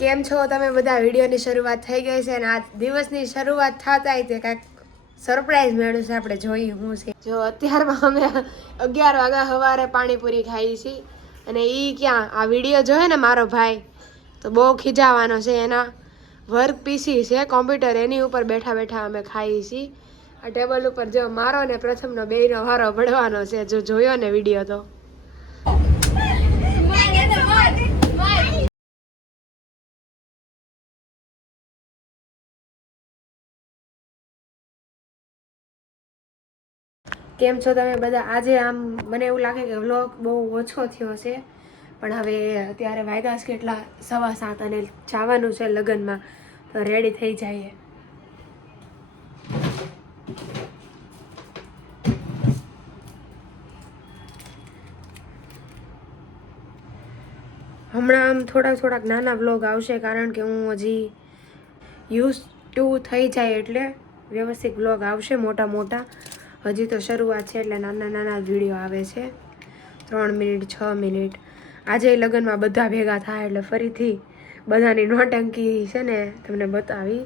કેમ છો તમે બધા? વિડીયોની શરૂઆત થઈ ગઈ છે અને આ દિવસની શરૂઆત થતા તે કાંઈક સરપ્રાઈઝ મેળવ્યું છે. આપણે જોઈએ હું છે. જો અત્યારમાં અમે 11 વાગ્યા સવારે પાણીપુરી ખાઈ છીએ અને એ ક્યાં આ વિડીયો જોયે ને મારો ભાઈ તો બહુ ખીજાવાનો છે. એના વર્ક પીસી છે કોમ્પ્યુટર, એની ઉપર બેઠા બેઠા અમે ખાઈએ છીએ. આ ટેબલ ઉપર જો મારો ને પ્રથમનો બેયનો વારો ભળવાનો છે. જો જોયો ને વિડીયો તો કેમ છો તમે બધા? આજે આમ મને એવું લાગે કે વ્લોગ બહુ ઓછો થયો છે, પણ હવે અત્યારે વાગ્યા છે કેટલા 7:15 અને જવાનું છે લગ્નમાં, તો રેડી થઈ જઈએ. હમણાં આમ થોડાક નાના વ્લોગ આવશે, કારણ કે હું હજી યુઝ ટુ થઈ જાય એટલે વ્યવસ્થિત વ્લોગ આવશે મોટા. હજી તો શરૂઆત છે એટલે નાના વિડીયો આવે છે, 3 મિનિટ 6 મિનિટ. આજે લગ્નમાં બધા ભેગા થાય એટલે ફરીથી બધાની નોટંકી છે ને તમને બતાવી.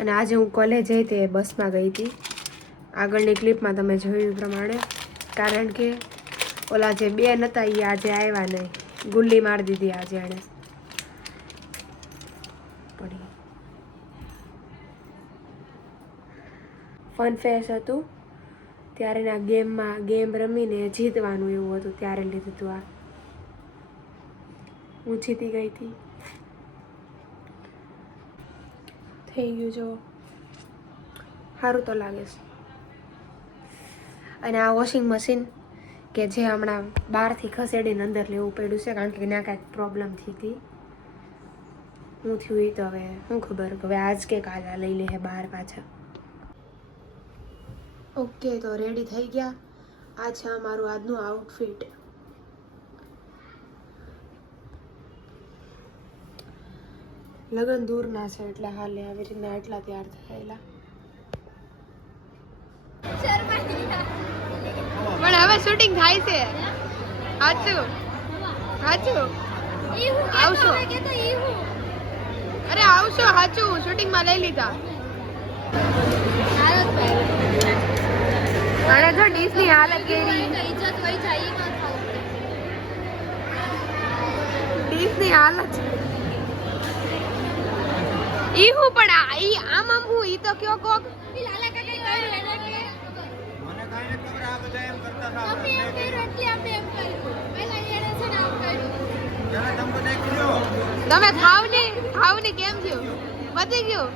અને આજે હું કોલેજ જઈ તે બસમાં ગઈ હતી. આગળની ક્લિપમાં તમે જોયું પ્રમાણે, કારણ કે ઓલા જે બેન હતા એ આજે આવ્યા નહીં. ગુલ્લી મારી દીધી આજે એણે. ફન ફેસ હતું ત્યારે ના ગેમ રમીને જીતવાનું એવું હતું, ત્યારે લીધું હતું. આ હું જીતી ગઈ હતી. થઈ ગયું જો, સારું તો લાગે છે. અને આ વોશિંગ મશીન કે જે હમણાં બહારથી ખસેડીને અંદર લેવું પડ્યું છે, કારણ કે ત્યાં કાંઈક પ્રોબ્લેમ થઈ હતી. હું થયું એ તો હવે શું ખબર, હવે આજ કે કાલે લઈ લે બહાર પાછા. ઓકે, તો રેડી થઈ ગયા. આ છે અમારું આજનું આઉટફિટ. લગન દૂરના છે એટલે હાલે આવી રીતના એટલા તૈયાર થયેલા. પણ હવે શૂટિંગ થાય છે. સાચું આવશો? અરે આવશો, સાચું શૂટિંગમાં લઈ લીધા. અને જો ડીશની હાલત કેવી, ડીશની હાલત ઈ હું પણ ઈ આમ હું ઈ તો કયો કોક લાલા કાકા કર્યું એને કે મને કાઈ ન ખબર. આ બધા એમ કરતા હતા, અમે એમ કર્યું એટલે અમે એમ કર્યું. પહેલા એને છે ને આમ કર્યું. જરા તમે બધા કયો તમે ખાવની કેમ થયું? પતી ગયું.